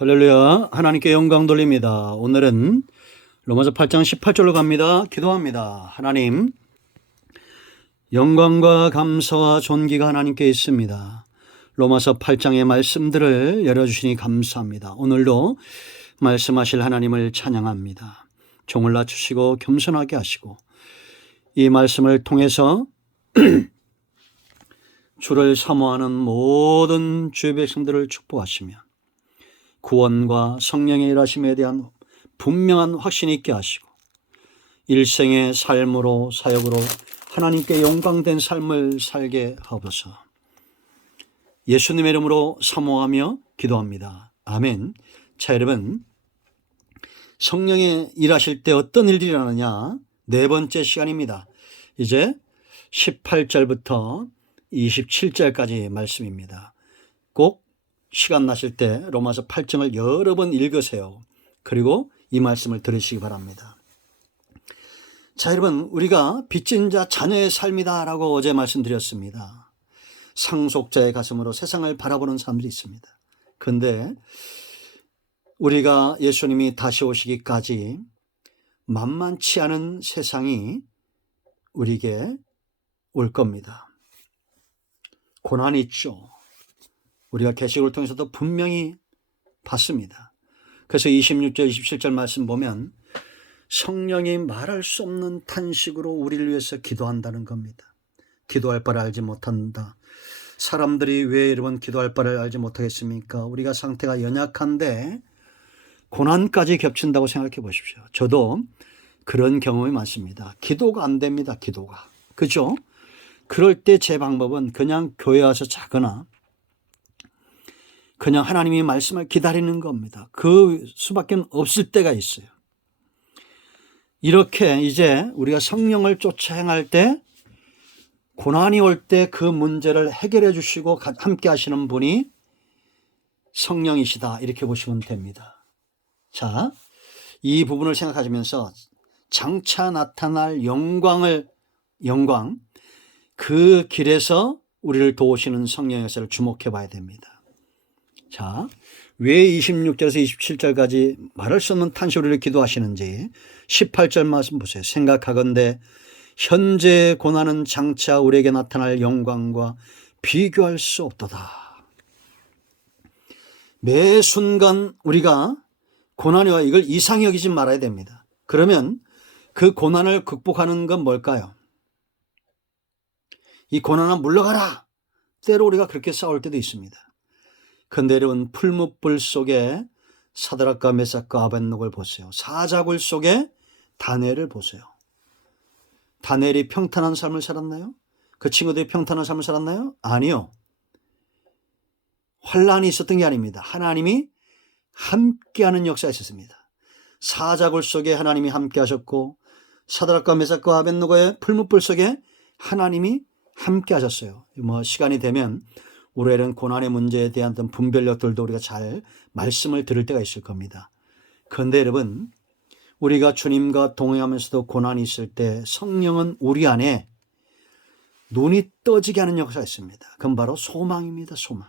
할렐루야. 하나님께 영광 돌립니다. 오늘은 로마서 8장 18절로 갑니다. 기도합니다. 하나님, 영광과 감사와 존귀가 하나님께 있습니다. 로마서 8장의 말씀들을 열어주시니 감사합니다. 오늘도 말씀하실 하나님을 찬양합니다. 종을 낮추시고 겸손하게 하시고 이 말씀을 통해서 주를 사모하는 모든 주의 백성들을 축복하시며 구원과 성령의 일하심에 대한 분명한 확신이 있게 하시고 일생의 삶으로 사역으로 하나님께 영광된 삶을 살게 하옵소서. 예수님의 이름으로 사모하며 기도합니다. 아멘. 자, 여러분, 성령이 일하실 때 어떤 일들이 일어나느냐? 네 번째 시간입니다. 이제 18절부터 27절까지 말씀입니다. 꼭 시간 나실 때 로마서 8장을 여러 번 읽으세요. 그리고 이 말씀을 들으시기 바랍니다. 자, 여러분, 우리가 빚진 자 자녀의 삶이다 라고 어제 말씀드렸습니다. 상속자의 가슴으로 세상을 바라보는 사람들이 있습니다. 그런데 우리가 예수님이 다시 오시기까지 만만치 않은 세상이 우리에게 올 겁니다. 고난이 있죠. 우리가 계시록을 통해서도 분명히 봤습니다. 그래서 26절, 27절 말씀 보면 성령이 말할 수 없는 탄식으로 우리를 위해서 기도한다는 겁니다. 기도할 바를 알지 못한다. 사람들이 왜 여러분 기도할 바를 알지 못하겠습니까? 우리가 상태가 연약한데 고난까지 겹친다고 생각해 보십시오. 저도 그런 경험이 많습니다. 기도가 안 됩니다. 기도가. 그죠? 그럴 때 제 방법은 그냥 교회 와서 자거나 그냥 하나님의 말씀을 기다리는 겁니다. 그 수밖에 없을 때가 있어요. 이렇게 이제 우리가 성령을 쫓아 행할 때 고난이 올 때 그 문제를 해결해 주시고 함께 하시는 분이 성령이시다 이렇게 보시면 됩니다. 자, 이 부분을 생각하시면서 장차 나타날 영광 그 길에서 우리를 도우시는 성령의 역사를 주목해 봐야 됩니다. 자, 왜 26절에서 27절까지 말할 수 없는 탄식으로 기도하시는지 18절 말씀 보세요. 생각하건대 현재의 고난은 장차 우리에게 나타날 영광과 비교할 수 없도다. 매 순간 우리가 고난이 와 이걸 이상히 여기지 말아야 됩니다. 그러면 그 고난을 극복하는 건 뭘까요? 이 고난아 물러가라. 때로 우리가 그렇게 싸울 때도 있습니다. 그런데 여러분, 풀무불 속에 사드락과 메삭과 아벳노고를 보세요. 사자굴 속에 다니엘을 보세요. 다니엘이 평탄한 삶을 살았나요? 그 친구들이 평탄한 삶을 살았나요? 아니요. 환란이 있었던 게 아닙니다. 하나님이 함께하는 역사가 있었습니다. 사자굴 속에 하나님이 함께 하셨고 사드락과 메삭과 아벳노고의 풀무불 속에 하나님이 함께 하셨어요. 시간이 되면 우리는 고난의 문제에 대한 어떤 분별력들도 우리가 잘 말씀을 들을 때가 있을 겁니다. 그런데 여러분, 우리가 주님과 동행하면서도 고난이 있을 때 성령은 우리 안에 눈이 떠지게 하는 역사가 있습니다. 그건 바로 소망입니다. 소망.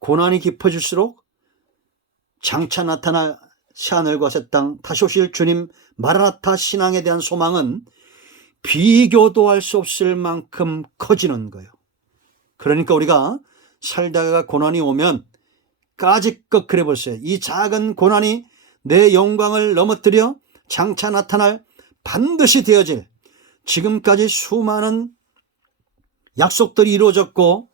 고난이 깊어질수록 장차 나타날 새하늘과 새 땅 다시 오실 주님 마라나타 신앙에 대한 소망은 비교도 할 수 없을 만큼 커지는 거예요. 그러니까 우리가 살다가 고난이 오면 까짓것 그래 보세요. 이 작은 고난이 내 영광을 넘어뜨려 장차 나타날 반드시 되어질 지금까지 수많은 약속들이 이루어졌고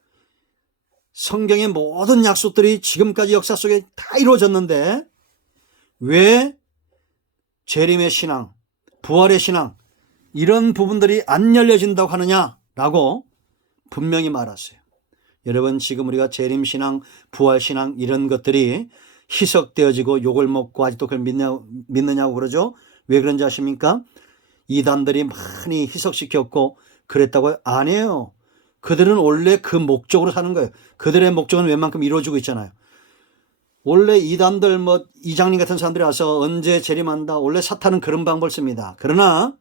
성경의 모든 약속들이 지금까지 역사 속에 다 이루어졌는데 왜 재림의 신앙, 부활의 신앙 이런 부분들이 안 열려진다고 하느냐라고 분명히 말하세요. 여러분, 지금 우리가 재림신앙, 부활신앙 이런 것들이 희석되어지고 욕을 먹고 아직도 그걸 믿느냐고 그러죠. 왜 그런지 아십니까? 이단들이 많이 희석시켰고 그랬다고요? 아니에요. 그들은 원래 그 목적으로 사는 거예요. 그들의 목적은 웬만큼 이루어지고 있잖아요. 원래 이단들 이장님 같은 사람들이 와서 언제 재림한다. 원래 사탄은 그런 방법을 씁니다. 그러나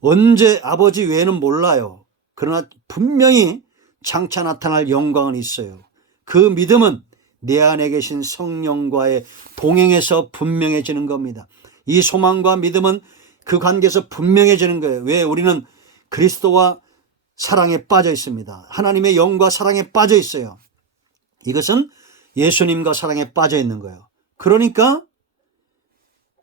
언제 아버지 외에는 몰라요. 그러나 분명히 장차 나타날 영광은 있어요. 그 믿음은 내 안에 계신 성령과의 동행에서 분명해지는 겁니다. 이 소망과 믿음은 그 관계에서 분명해지는 거예요. 왜? 우리는 그리스도와 사랑에 빠져 있습니다. 하나님의 영과 사랑에 빠져 있어요. 이것은 예수님과 사랑에 빠져 있는 거예요. 그러니까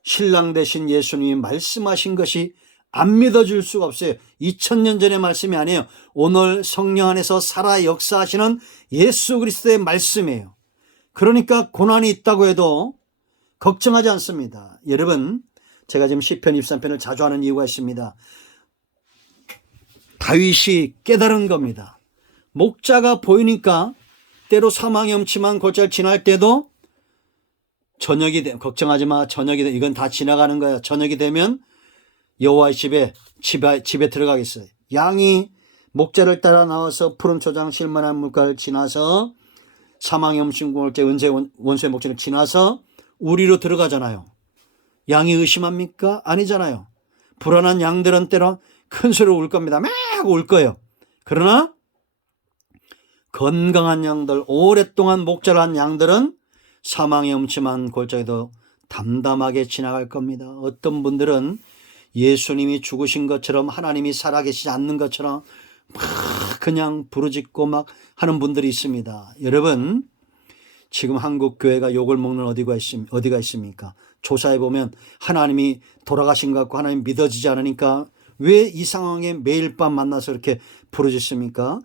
신랑 되신 예수님이 말씀하신 것이 안 믿어질 수가 없어요. 2000년 전의 말씀이 아니에요. 오늘 성령 안에서 살아 역사하시는 예수 그리스도의 말씀이에요. 그러니까 고난이 있다고 해도 걱정하지 않습니다. 여러분, 제가 지금 시편 23편을 자주 하는 이유가 있습니다. 다윗이 깨달은 겁니다. 목자가 보이니까 때로 사망의 음침한 골짜기를 지날 때도 저녁이 되면 걱정하지 마. 저녁이 되면 이건 다 지나가는 거야. 저녁이 되면 여호와의 집에 들어가겠어요. 양이 목자를 따라 나와서 푸른 초장 실만한 물가를 지나서 사망의 음침한 골짜기 원수의 목전을 지나서 우리로 들어가잖아요. 양이 의심합니까? 아니잖아요. 불안한 양들은 때로 큰 소리로 울 겁니다. 막 울 거예요. 그러나 건강한 양들, 오랫동안 목자를 한 양들은 사망의 음침한 골짜기도 담담하게 지나갈 겁니다. 어떤 분들은 예수님이 죽으신 것처럼 하나님이 살아계시지 않는 것처럼 막 그냥 부르짖고 막 하는 분들이 있습니다. 여러분, 지금 한국 교회가 욕을 먹는 어디가 있습니까? 조사해 보면 하나님이 돌아가신 것 같고 하나님 믿어지지 않으니까 왜 이 상황에 매일 밤 만나서 이렇게 부르짖습니까?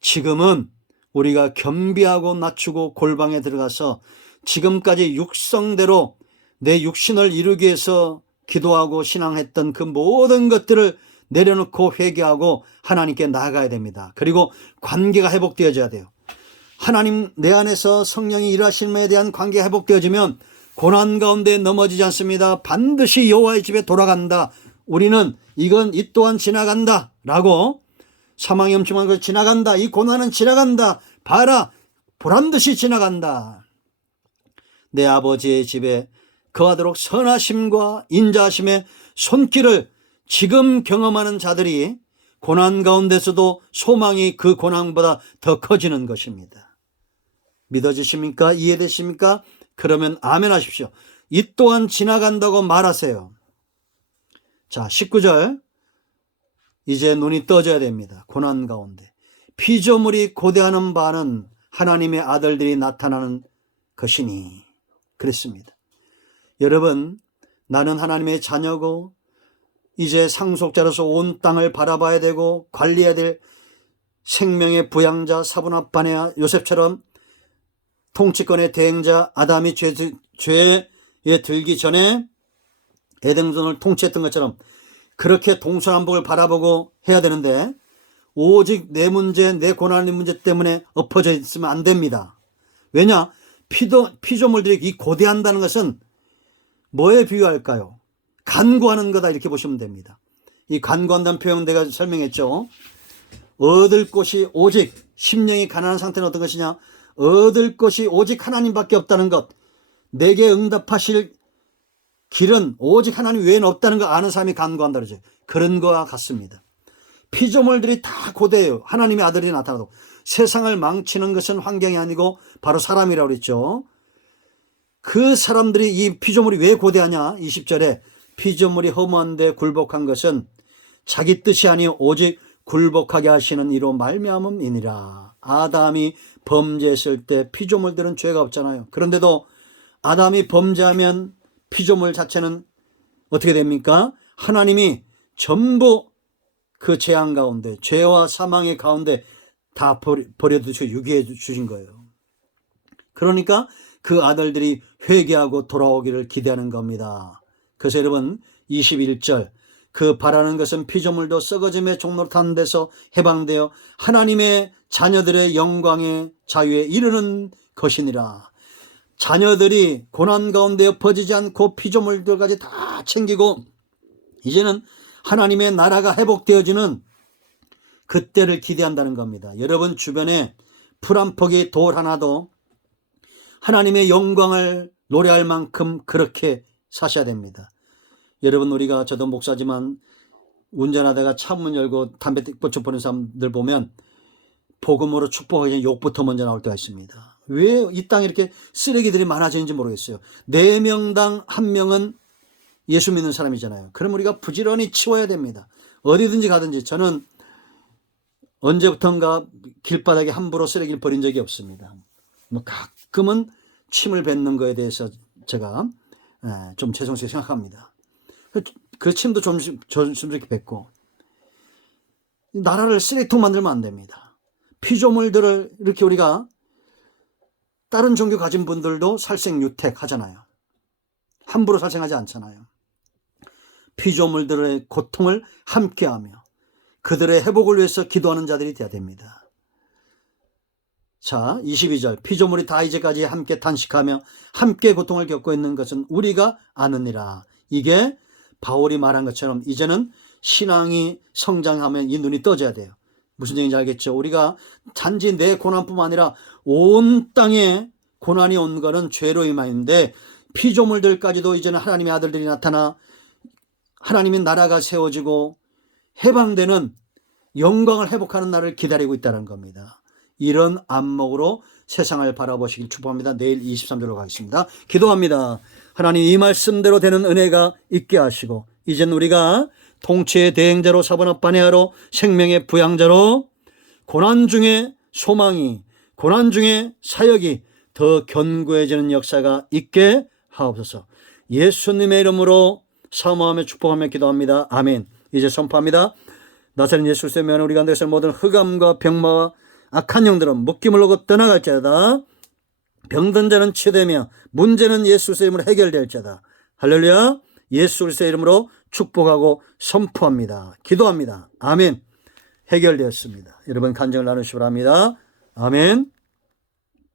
지금은 우리가 겸비하고 낮추고 골방에 들어가서 지금까지 육성대로 내 육신을 이루기 위해서 기도하고 신앙했던 그 모든 것들을 내려놓고 회개하고 하나님께 나아가야 됩니다. 그리고 관계가 회복되어져야 돼요. 하나님 내 안에서 성령이 일하심에 대한 관계가 회복되어지면 고난 가운데 넘어지지 않습니다. 반드시 여호와의 집에 돌아간다. 우리는 이건 이 또한 지나간다 라고, 사망의 음침한 걸 지나간다, 이 고난은 지나간다, 봐라 보란듯이 지나간다. 내 아버지의 집에 거하도록 선하심과 인자하심의 손길을 지금 경험하는 자들이 고난 가운데서도 소망이 그 고난보다 더 커지는 것입니다. 믿어지십니까? 이해되십니까? 그러면 아멘 하십시오. 이 또한 지나간다고 말하세요. 자, 19절. 이제 눈이 떠져야 됩니다. 고난 가운데 피조물이 고대하는 바는 하나님의 아들들이 나타나는 것이니 그랬습니다. 여러분, 나는 하나님의 자녀고 이제 상속자로서 온 땅을 바라봐야 되고 관리해야 될 생명의 부양자 사분합반야 요셉처럼 통치권의 대행자 아담이 죄에 들기 전에 에덴동산을 통치했던 것처럼 그렇게 동서남북을 바라보고 해야 되는데 오직 내 문제, 내 고난의 문제 때문에 엎어져 있으면 안 됩니다. 왜냐? 피조물들이 이 고대한다는 것은 뭐에 비유할까요? 간구하는 거다 이렇게 보시면 됩니다. 이 간구한다는 표현 내가 설명했죠. 얻을 것이 오직, 심령이 가난한 상태는 어떤 것이냐? 얻을 것이 오직 하나님밖에 없다는 것, 내게 응답하실 길은 오직 하나님 외에는 없다는 거 아는 사람이 간구한다 그러죠. 그런 거와 같습니다. 피조물들이 다 고대해요. 하나님의 아들이 나타나도. 세상을 망치는 것은 환경이 아니고 바로 사람이라고 그랬죠. 그 사람들이, 이 피조물이 왜 고대하냐? 20절에 피조물이 허무한데 굴복한 것은 자기 뜻이 아니요 오직 굴복하게 하시는 이로 말미암음이니라. 아담이 범죄했을 때 피조물들은 죄가 없잖아요. 그런데도 아담이 범죄하면 피조물 자체는 어떻게 됩니까? 하나님이 전부 그 재앙 가운데, 죄와 사망의 가운데 다 버려두시고 유기해 주신 거예요. 그러니까 그 아들들이 회개하고 돌아오기를 기대하는 겁니다. 그래서 여러분 21절, 그 바라는 것은 피조물도 썩어짐의 종로로 타는 데서 해방되어 하나님의 자녀들의 영광의 자유에 이르는 것이니라. 자녀들이 고난 가운데 엎어지지 않고 피조물들까지 다 챙기고 이제는 하나님의 나라가 회복되어지는 그때를 기대한다는 겁니다. 여러분 주변에 풀 한 포기, 돌 하나도 하나님의 영광을 노래할 만큼 그렇게 사셔야 됩니다. 여러분, 우리가, 저도 목사지만 운전하다가 차문 열고 담배 뻗쳐 보는 사람들 보면 복음으로 축복하기 전에 욕부터 먼저 나올 때가 있습니다. 왜 이 땅에 이렇게 쓰레기들이 많아지는지 모르겠어요. 4명당 1명은 예수 믿는 사람이잖아요. 그럼 우리가 부지런히 치워야 됩니다. 어디든지 가든지. 저는 언제부턴가 길바닥에 함부로 쓰레기를 버린 적이 없습니다. 뭐 가끔은 침을 뱉는 거에 대해서 제가 좀 죄송스럽게 생각합니다. 그 침도 조심스럽게 뱉고. 나라를 쓰레기통 만들면 안 됩니다. 피조물들을 이렇게 우리가 다른 종교 가진 분들도 살생유택 하잖아요. 함부로 살생하지 않잖아요. 피조물들의 고통을 함께하며 그들의 회복을 위해서 기도하는 자들이 되어야 됩니다. 자, 22절. 피조물이 다 이제까지 함께 탄식하며 함께 고통을 겪고 있는 것은 우리가 아느니라. 이게 바울이 말한 것처럼 이제는 신앙이 성장하면 이 눈이 떠져야 돼요. 무슨 얘기인지 알겠죠? 우리가 단지 내 고난뿐만 아니라 온 땅에 고난이 온 거는 죄로 임하는데 피조물들까지도 이제는 하나님의 아들들이 나타나 하나님의 나라가 세워지고 해방되는 영광을 회복하는 날을 기다리고 있다는 겁니다. 이런 안목으로 세상을 바라보시길 축복합니다. 내일 23절로 가겠습니다. 기도합니다. 하나님, 이 말씀대로 되는 은혜가 있게 하시고 이젠 우리가 통치의 대행자로 사번합반해하로 생명의 부양자로 고난 중에 소망이, 고난 중에 사역이 더 견고해지는 역사가 있게 하옵소서. 예수님의 이름으로 사모하며 축복하며 기도합니다. 아멘. 이제 선포합니다. 나사렛 예수 쌤의 우리 가운데서 모든 흑암과 병마와 악한 영들은 묶임을 떠나갈지어다. 병든 자는 치유되며 문제는 예수 그리스도의 이름으로 해결될지어다. 할렐루야. 예수 그리스도의 이름으로 축복하고 선포합니다. 기도합니다. 아멘. 해결되었습니다. 여러분 간증을 나누시기 바랍니다. 아멘.